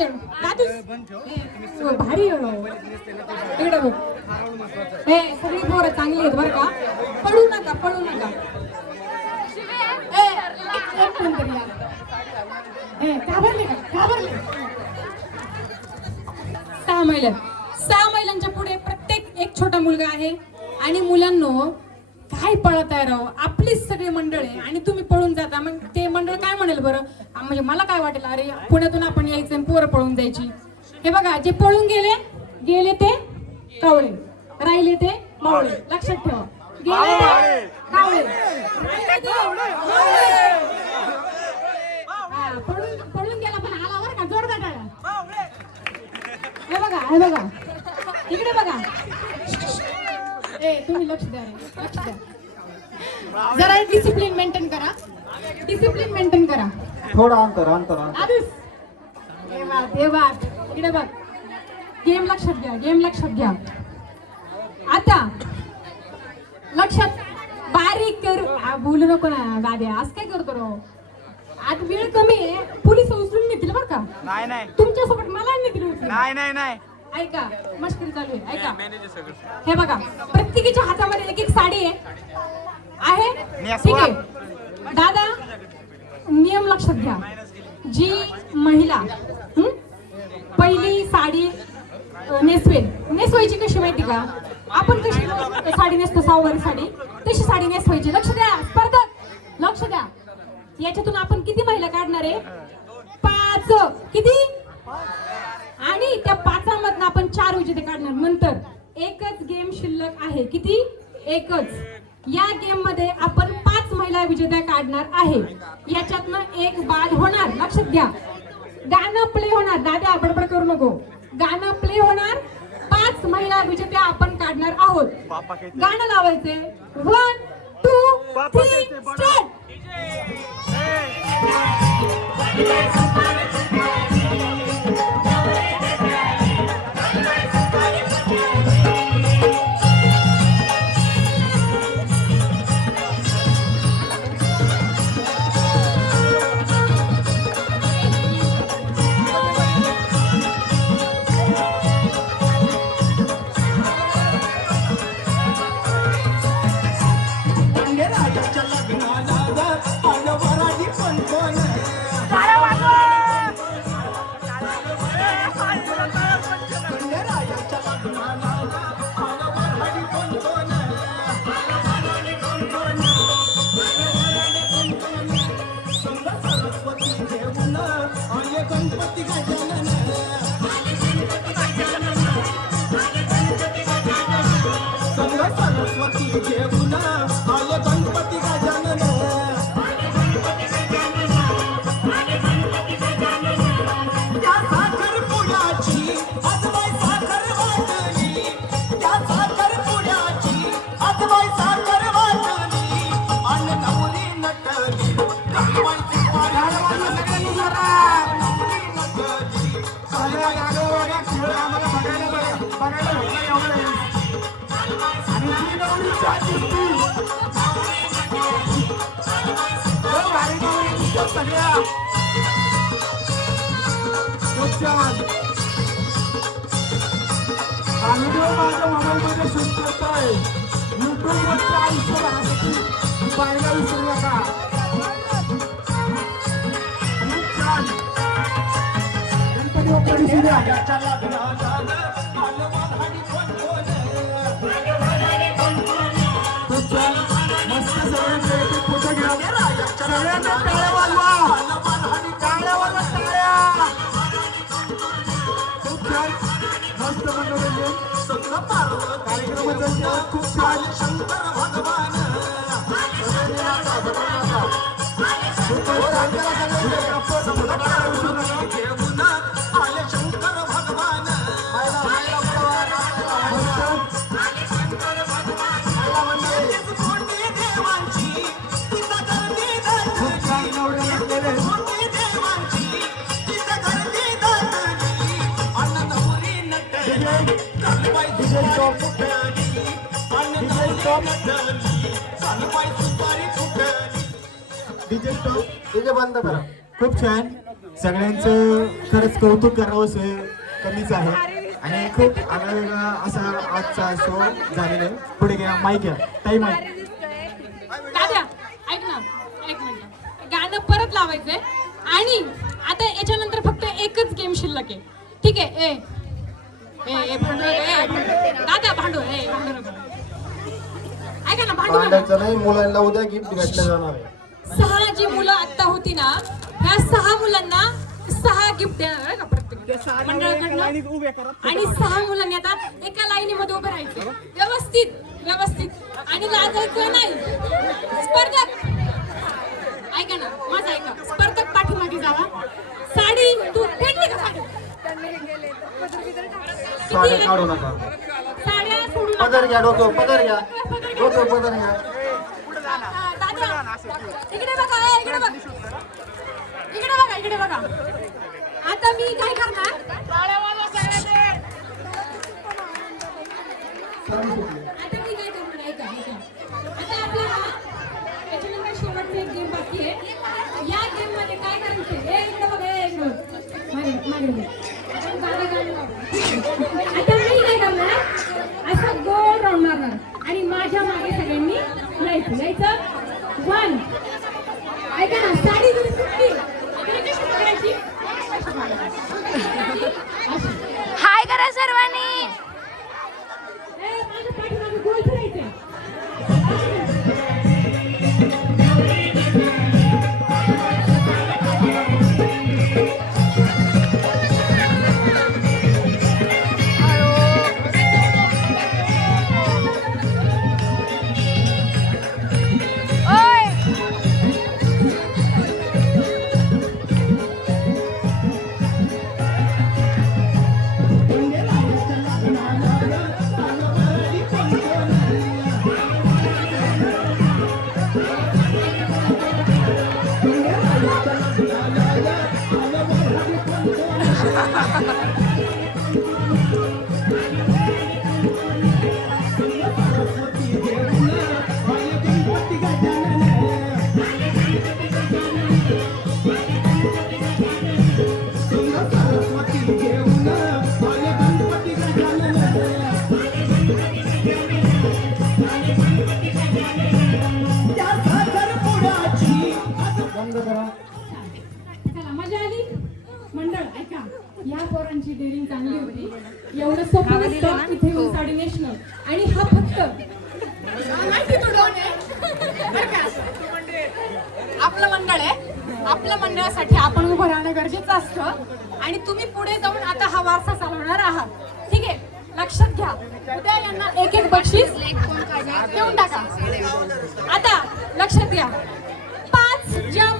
हो, भारी आहे हो. इकडे बघ. हे सगळी पोरं चांगली आहेत बरं का? पळू नका पळू नका. घाबरले का? घाबरले. सहा महिला. सहा महिलांच्या पुढे प्रत्येक एक छोटा मुलगा आहे. आणि मुलांनो काय पळत आहे राव? आपलीच सगळी मंडळ. आहे आणि तुम्ही पळून जाता. मग ते मंडळ काय म्हणेल बरं? म्हणजे मला काय वाटेल? अरे पुण्यातून आपण यायचं पोरं पळून जायची. हे बघा जे पळून गेले गेले ते कावळे. राहिले ते मावळे. लक्षात ठेवा. गेले ते कावळे. पळून पळून गेला पण आला बरं का? जोरदार टाळ्या. हे बघा हे बघा. इकडे बघा. ए तुम्ही लक्ष द्या लक्ष द्या. जरा डिसिप्लिन मेंटेन करा. डिसिप्लिन मेंटेन करा. थोडं अंतर अंतर आधीच. हे हे इकडे बघ. गेम लक्षात घ्या गेम लक्षात घ्या. आता लक्षात बारीक कर. आ, बोलू नको ना दाद्या आज काय करतो राव? आज वेळ कमी आहे. पोलीस उचलून नेतील बरं का? नाही नाही. तुमच्यासोबत मला नेतील उचलून. नाही नाही नाही. ऐका मस्करी चालू आहे. ऐका. हे बघा प्रत्येकीच्या हातामध्ये एक एक साडी आहे. आहे? ठीक आहे. दादा नियम लक्षात घ्या. जी महिला पहिली साडी नेसवेल. नेसवायची कशी माहिती का? आपण कशी साडी नेसतो? सहावारी साडी. तशी साडी नेसवायची. लक्ष द्या. स्पर्धक लक्ष द्या. याच्यातून आपण किती महिला काढणार आहे? पाच. किती? आणि त्या पाचामधनं आपण चार विजेते काढणार. नंतर एकच गेम शिल्लक आहे. किती? एकच. या गेममध्ये आपण महिला विजेत्या काढणार आहे. याच्यातनं एक बाद होणार. लक्षात घ्या. गाणं प्ले होणार. दादा बडबड करू नको. गाणं प्ले होणार. पाच महिला विजेत्या आपण काढणार आहोत. गाणं लावायचे वन टू थ्री स्टार्ट 记不 माझ्या मोबाईलमध्ये शूट करतोय युट्यूबवरती आयुष्यभरासाठी पाहायला विसरू नका खूप छान गणपती बाप्पा मस्त एक एक फोटो घ्या. सगळ्यांना टाळ्या वाजवा. टाळ्या वाजवा, टाळ्या. खूप छान. मस्त मनोरंजन. खूप छान. शंकर डीजे बंद करा. खूप छान. सगळ्यांचं खरंच कौतुक करावं कमीच आहे. आणि खूप आगळा असा आजचा शो झालेला आहे. पुढे घ्या माईक घ्या. ताई माईक ऐक ना. ऐक मिनिट. गाणं परत लावायचंय. आणि आता याच्यानंतर फक्त एकच गेम शिल्लक आहे. ठीक आहे? ए. ए ए भांडू. ए दादा भांडू. ए भांडू ऐका ना भांडू नका. भांडायचं नाही मुलांना उद्या गिफ्ट भेटलं जाणार आहे. सहा जी मुलं आता होती ना ह्या सहा मुलांना सहा गिफ्ट देणार आहे का प्रत्येक मंडळाकडनं. आणि सहा मुलांनी आता एका लाईनीमध्ये उभे राहायचे. व्यवस्थित व्यवस्थित. आणि लाजायचं नाही. स्पर्धक. ऐका ना माझं ऐका. स्पर्धक पाठीमागे जावा. साडी तू फेडली का साडी? साडे काढू नका. साड्या सोडू नका. पदर घ्या डोकं पदर घ्या. होतो पदर घ्या इकडे बघा इकडे बघा. इकडे बघा इकडे बघा. आता मी काय करणार? आता मी काय करणार? ऐका ऐका. आता आपल्याला त्याच्यानंतर शेवटचा एक गेम बाकी आहे. या गेममध्ये काय करायचं? हे इकडे बघा ए इकडे मागे मागे आपण दादा गाणं आता मी काय करणार? असं गोल राऊंड मारणार. आणि माझ्या यायचं यायचं वन ऐका ना साडी बंद करा. मजा आली? मंडळ ऐका. या पोरांची डेअरिंग चांगली होती. एवढं सोपं नसतं इथे येऊन साडी नेसणं. आणि हा फक्त माहिती तो डॉन आहे. बरं का? आपलं मंडळ आहे. आपल्या मंडळासाठी आपण उभं राहणं गरजेचं असतं. आणि तुम्ही पुढे जाऊन आता हा वारसा चालवणार आहात. ठीक आहे? लक्षात घ्या. उद्या यांना एक एक बक्षीस देऊन टाका. आता लक्षात घ्या. पाच ज्या